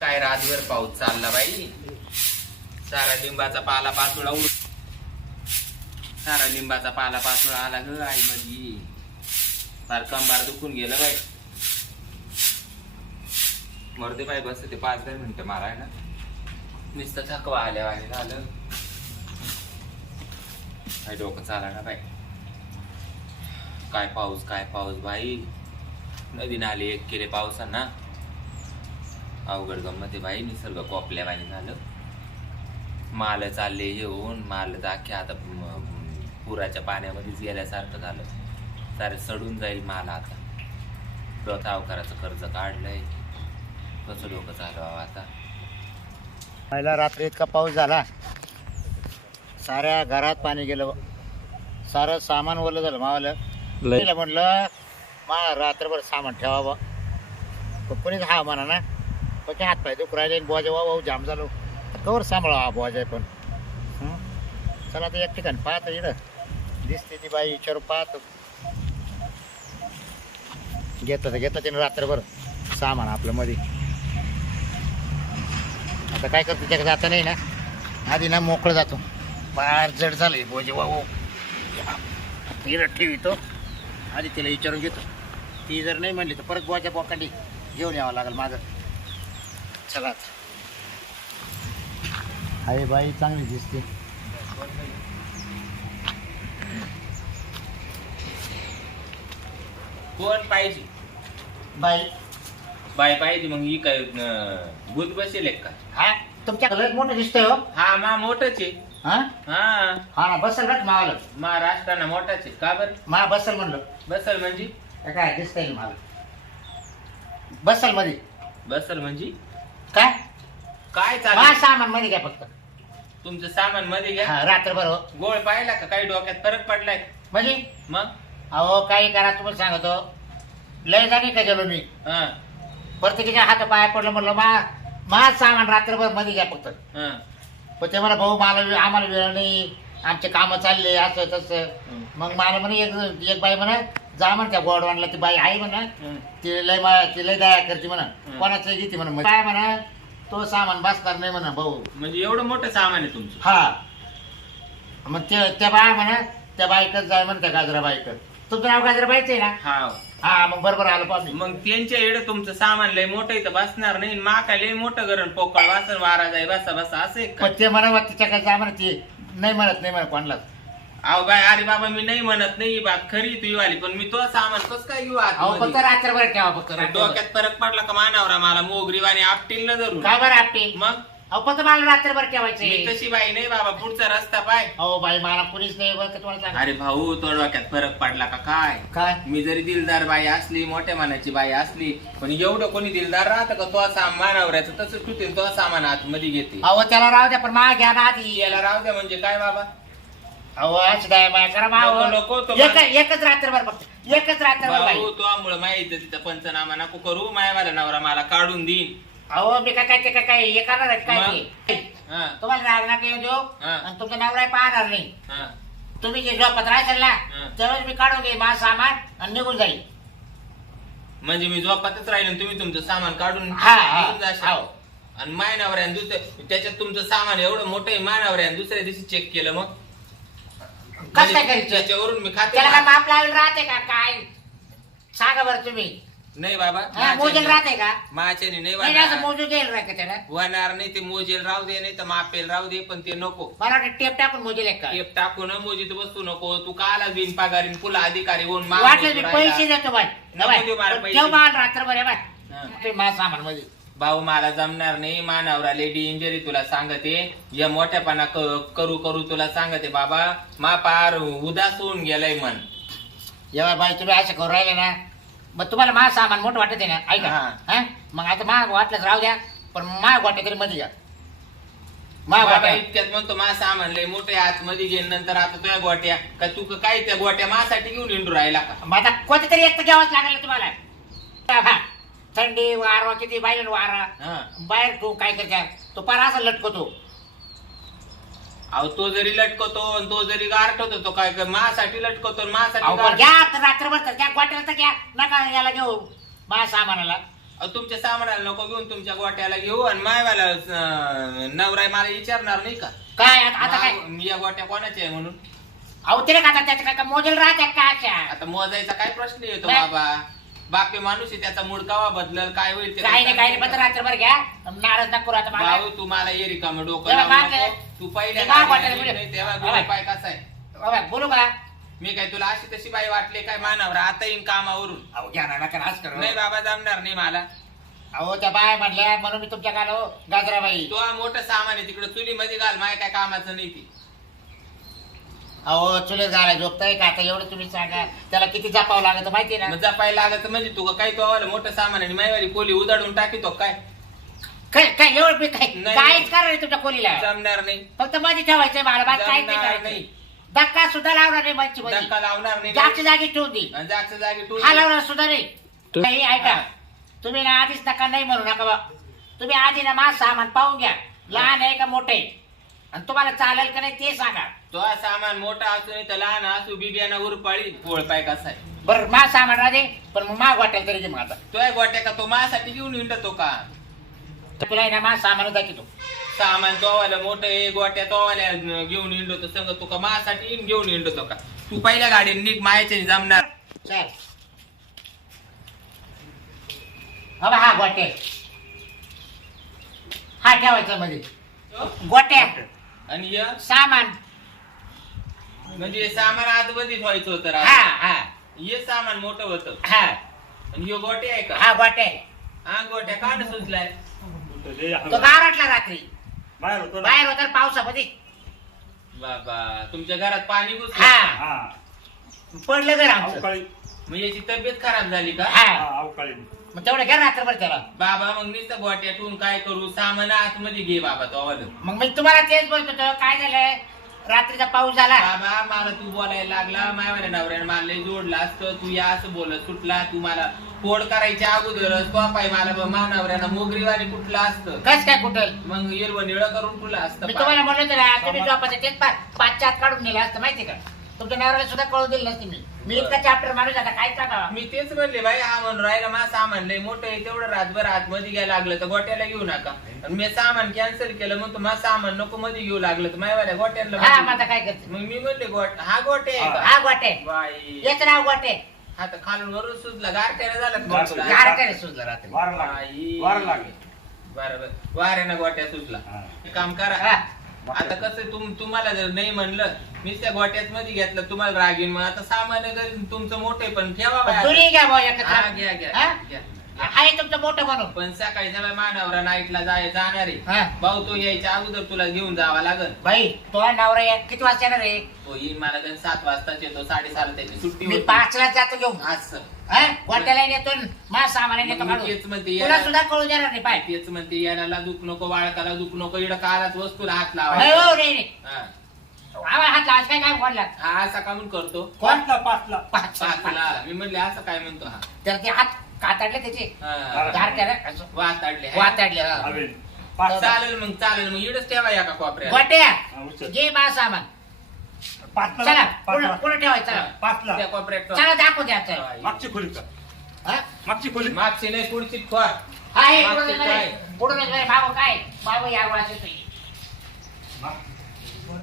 काय रातभर पाऊस चालला बाई? सारा लिंबाचा पाला पाचोळा उड सारा लिंबाचा पाला पाचोळा आला ग आई मधी फार कंबार दुखून गेलं बाई. मरते बाई बस ते पाच दहा मिनिटं माराय ना नुसतं थकवा आल्यावाने झालं. काय डोकं चाला ना बाई. काय पाऊस काय पाऊस बाई. नदी नाले एक केले पावसानं. अवघड गंमत आहे बाई निसर्ग कोपल्या बाई झालं. माल चालले येऊन माल दाखे आता म- पुराच्या पाण्यामध्येच गेल्यासारखं झालं. सारे सडून जाईल माल आता. प्रत अवकाराचं कर्ज काढलंय. कसं डोकं चालवावं आता? पहिला रात्री इतका पाऊस झाला. साऱ्या घरात पाणी गेलं. सारं सामान ओलं झालं मावालं. तिला म्हणलं मा रात्रभर सामान ठेवावं. पण कोणीच हा म्हणा ना. पण ते हात पाय दुख राहिले बोजा वा भाऊ जाम झालो कवर सांभाळा हा बोजा पण चला आता एक ठिकाणी पाहतो इकडं दिसते ती बाई विचारू पाहतो घेतलं तर घेतलं तिने रात्रभर सामान आपलं मध्ये आता काय करतो त्याकडे जाता नाही ना आधी ना मोकळं जातो फार जड झालंय बोजे वाहू तिला ठेवितो आधी तिला विचारून घेतो ती जर नाही म्हणली तर परत बोजा बोकांडी घेऊन यावं लागेल माझं चला आहे बाई चांगली दिसते. कोण पाहिजे? बाई. बाय पाहिजे मग ही काय भूत बसेल एक का? हा? तुमच्या कलर मोठं दिसतंय हो. हा मा मोठच आहे. हा? हा. हा ना बसल बघ मावाला? महाराष्ट्रानं मोठाच आहे. का बर? मा बसल म्हणलं. बसल म्हणजे? का काय दिसतंय ना मला? बसलमध्ये. बसल म्हणजे? काय? काय मा सामानमध्ये घ्या फक्त. तुमचं सामानमध्ये घ्या. हा रात्रभर हो. गोळ पाहिला का? काही डोक्यात फरक पडलाय? म्हणजे? मग? अहो काही करा तुम्हाला सांगतो. लय जाणे का गेलो मी. हा. प्रत्येकाच्या हात पाया पडलं म्हणलं मा मा सामान रात्रभरमध्ये घ्या फक्त. हा. पण ते म्हणा भाऊ मला वेळ- आम्हाला वेळ नाही. आमचे कामं चालले असं तसं. हं. मग मला म्हणे एक एक बाई म्हणा जा म्हण त्या गोडवानला ती बाई आहे म्हणा. ती लय मा ती लय दया करते म्हणा. कोणाचं घेते म्हणा. मग काय म्हणा तो सामान बसणार नाही म्हणा भाऊ. म्हणजे एवढं मोठं सामान आहे तुमचं. हा. मग ते त्या बाय म्हणा त्या बाईकच जाय म्हणा त्या गाजरा बाईक तुमचं नाव गाजरा बाईच आहे ना? हा. हा मग बरोबर आलो पाहतो मग त्यांच्या एवढं तुमचं सामान लय मोठं इथं बसणार नाही मा काय लय मोठं गरण पोकळ वासन वारा जाय बसा बसा असं आहे का पण ते म्हणा तिच्याकडे जा म्हणा ती नाही म्हणत नाही म्हणा कोणालाच. अहो बाय अरे बाबा मी नाही म्हणत नाही ही बात खरी तू आली पण मी तो सामान कस काय घेऊ अहो फक्त आतमध्ये? रात्रभर ठेवा फक्त अरे रात्रभर. डोक्यात फरक पडला का मानावरा मला मोगरी वाणी आपटील ना धरून. काय बरं आपली मग? अहो फक्त मला रात्रभर मी ठेवायचे तशी बाई नाही बाबा पुढचा रस्ता पाय. अहो बाई मला कुणीच नाही बरं का तुम्हाला सांग अरे भाऊ तो डोक्यात फरक पडला का काय? काय? मी जरी दिलदार बाई असली मोठ्या मानाची बाई असली पण एवढं कोणी दिलदार राहतं का? तो सामान मानावऱ्याचं तसं ठुते तो सामान आतमध्ये घेते. अहो त्याला राहू द्या पण मा घ्या ना आधी. याला राहू द्या म्हणजे काय बाबा? अहो असं द्या माया करा माव नको, नको, तो एक- मा- एकच रात्रभर फक्त एकच रात्रभर बाई भाऊ तो मुळे माहिती तिचा पंचनामा नको करू माया माझा नवरा मला काढून देईन अहो मी काय काय ते काय काय हे करणार आहे काय मग? ते? हा तुम्हाला राग नका येऊ देऊ हा. आणि तुमचं नवरा पाहणार नाही हा तुम्ही जे झोपत राहाल ना हा. मी काढून घेईन माझं सामान आणि निघून जाईल म्हणजे मी झोपातच राहील आणि तुम्ही तुमचं सामान काढून हा, हा, घेऊन जाशाल. हो. आणि मायनावऱ्यान दुसऱ्या त्याच्यात तुमचं सामान एवढं मोठं आहे मायनावऱ्यान दुसऱ्या दिवशी चेक केलं मग कसं काय म्हणजे करायचं? त्याच्यावरून मी खाते त्याला काय ना. माप लावलं राहते का? काय? सांगा बरं तुम्ही. नाही बाबा हा, मोजेल राहते का? माझ्याने नाही नाही असं वाहणार. मोजू देईल का त्याला? नाही ते मोजेल राहू दे नाही तर मापेल राहू दे पण ते नको. मला वाटतं टेप टाकून मोजेल एक का? टेप टाकून मोजीत बसू नको. तू काला बिन पगारीन? पुला अधिकारी होऊन माग वाटलं मी बसू पैसे. देतो बाय नको देऊ मला पैसे. ठेव माल रात्रभर आहे बाय हा. ते माझ्या सामानमध्ये भाऊ मला जमणार नाही मानावरा लेडी इंजरी तुला सांगते. या मोठ्यापणा करू करू तुला सांगते बाबा. मा पार उदास होऊन गेलाय मन. जेव्हा बाई तुम्ही असं करू राहिले ना? मग तुम्हाला माझं सामान मोठं वाटत आहे ना? ऐका. हा. हा? मग आता मा वाटलं राहू द्या पण मा वाटत तरी मध्ये घ्या मा बाबा वाटा इतक्यात म्हणतो मा सामान लय मोठे आतमध्ये घेईन नंतर आता तुझ्या गोट्या. का तू क- काय त्या गोट्या मासाठी घेऊन इंडू राहिला का? मग आता कोणतं तरी एक तर घ्यावंच लागेल ना तुम्हाला. हा. थंडी वारा किती बाहेर वारा. हा. बाहेर तू काय करता तो पार असा लटकतो. अहो तो जरी लटकतो आणि तो जरी गारठवतो तो काय मासाठी लटकतो आणि मासाठी अहो, पण रात्रभर तर घ्या गोट्याला तर घ्या. नका याला घेऊ माझ्या सामानाला. तुमच्या सामानाला नको घेऊन तुमच्या गोट्याला घेऊ आणि मायवाला अं, नवरा मला विचारणार नाही का? काय आता आता काय? मा- या गोट्या कोणाच्या आहे म्हणून? अहो तिला का आता त्याचं काय का मोजेल राहत्या अशा? आता मोजायचा काय प्रश्न येतो. बाबा? बाकी माणूस आहे त्याचा मूड कवा बदलल काय होईल ते काही नाही काही नाही रात्रभर घ्या. नाराज नको आता मला भाऊ तू मला ये रिकाम डोकं तेव्हा लावू मागं- नको. तू पहिल्या तेव्हा वाटेल म्हणजे- पाय कसा आहे? बाबा, बोलू का? मी काय तुला अशी तशी बाई वाटली काय मानावर? आता येईन कामावरून. अहो घ्या ना नका नाच करू. नाही बाबा जमणार नाही मला. अहो त्या बाय म्हणल्या म्हणून मी तुमच्या गालो गाजराबाई. तो हा मोठं सामान आहे तिकडे चुलीमध्ये घाल माय काय कामाचं नाही ती. अहो चुलीत घालाय झोपताय का? आता एवढं तुम्ही सांगा. त्याला किती जपावं लागत माहिती ना? मग जपायला लागत म्हणजे तू काही तो आवाला मोठं सामान आणि मायवारी कोली उदाडून टाकीतो काय? काय काय एवढं मी काय? नाही. काहीच करा नाही तुमच्या खोलीला? जमणार नाही. फक्त मध्ये ठेवायचंय मला बाकी काहीच नाही जमणार करायचं नाही. धक्का सुद्धा लावणार नाही मध्ये धक्का लावणार नाही. जागच्या जागी ठेवून दे. आणि जागच्या जागी तू हा लावणार सुद्धा नाही. नाही, ऐका. हा. तुम्ही ना आधीच नका नाही म्हणू नका बा. तुम्ही आधी ना माझं सामान पाहून घ्या. लहान आहे का मोठे आहे? आणि तुम्हाला चालेल का नाही ते सांगा. तो हा सामान मोठा असू नाही तर लहान असू बिबियाना उरपाळी पोळ पाय कसा आहे. बरं मा सामान राहते पण मग माग वाटेल तरी घे आता. तो आहे गोट्या का? तो माझ्यासाठी घेऊन हिंडतो का? तुला आहे ना मा सामान दाखवतो. सामान तोवाला मोठं आहे गोट्या तोवाल्या घेऊन हिंडतो संग तू का माझ्यासाठी घेऊन हिंडतो का? तू पहिल्या गाडीने निघ मायाच्या जमणार. चल. हा बा, हा गोटे हा ठेवायचा मध्ये. गोट्या. आणि या? सामान. म्हणजे हे सामान आतमध्ये ठेवायचं होतं हा राव. हा. हे सामान मोठं होतं. हा. आणि ह्यो गोटे आहे का? हा गोटे हा गोट्या काढ सुचलाय. तो गारटला रात्री. बाहेर होतो ना. बाहेर होता पावसामध्ये. बाबा तुमच्या घरात पाणी घुसलं. हा. हा. पडलं घर आमचं अवकाळी. मग याची तब्येत खराब झाली का? हा. हा अवकाळी. मग तेवढं घ्या रात्रभर त्याला. बाबा मग नुसतं गोट्यातून काय करू? सामान आतमध्ये घे बाबा तो आवाज मग मी तुम्हाला तेच बोलत होतो काय झालंय? रात्रीचा पाऊस झाला. बाबा मला तू बोलायला लागला मायवाल्या नवऱ्याने मला लय जोडला असतं. तू या असं बोलत सुटला तू मला फोड करायच्या अगोदरच तो पाय मला बा मानवऱ्यानं मोगरीवाणी कुठलं असतं? कस काय कुठं? मग हिरवं निळं करून तुला असतं मी. तुम्हाला म्हणलं होतं ना तुम्ही झोपाचं तेच पा- पाच चार काढून नेलं असतं माहिती का? तुमच्या नवऱ्याला सुद्धा कळून दिलं नसते मी. मी इतका चॅप्टर माणूस आता काय सांगा मी तेच म्हणले बाई हा म्हणून राहिला मा सामान लय मोठं आहे तेवढं रातभर आतमध्ये घ्यायला लागलं तर गोट्याला घेऊ नका. आणि मी सामान कॅन्सल केलं मग मा सामान नको मध्ये घेऊ लागलं तर मायवाल्या गोट्याला हा मग आता. काय करते मग मी म्हणले गोट हा गोटे आहे का? हा गोटे बाई. येत नाव गोटे हा तर खालून वरून सुचला गारट्याला झालं का गार- तुला? गार- गारट्याने सुचलं रात्री. वार लागेल. बाई. वार लागेल. बरोबर वाऱ्यानं गोट्या हा. हे काम करा. हा. आता कसं तुम तुम्हाला जर नाही म्हणलं मी त्या गोट्यात मध्ये घेतलं तुम्हाला राग येईन. मग आता सामान्य घरी तुमचं मोठे पण ठेवा घ्या भाऊ हा, एकत्र घ्या घ्या हा? घ्या. आहे तुमचं मोठं म्हणून. पण सकाळी सगळ्या मानवरा नाईटला जाय जाणार. हा. आहे भाऊ तो यायच्या अगोदर तुला घेऊन जावा लागल. भाई तो नवरा या- किती वाजता येणार रे तो येईन मला गण सात वाजताच येतो साडेसात त्याची सुट्टी मी होती. पाचला जातो घेऊन. असं हा? मा सामान मग काढून. तेच म्हणते तुला याला- सुद्धा कळून देणार नाही पाय. तेच म्हणते याला दुख नको बाळकाला दुख नको इकडं कालाच वस्तूला हात नाही लावा हो नाही नाही. आवाज हात लावायचा काय काय हा असा का म्हणून करतो? पाचला पाचला. पाच पाचला. मी म्हणले असं काय म्हणतो हा? तर ते हात कातडले त्याचे. हा. गार केला असं. वाताडले हा. वाताडले हा. हवेल चालेल मग चालेल मग इडच ठेवा या का कोपऱ्यात. गोट्या. हा, उचल. घे मा सामान. पाचला चला पाचला. पुढे ठेवायचं? चला. पाचला. त्या कोपऱ्यात. चला दाखवू द्या चला. मागची खोली का हा? मागची खोली. मागची नाही पुढची खोर हा हे मागचं पुढे काय? पुढे मागो काय? मागो या वाज येतोय.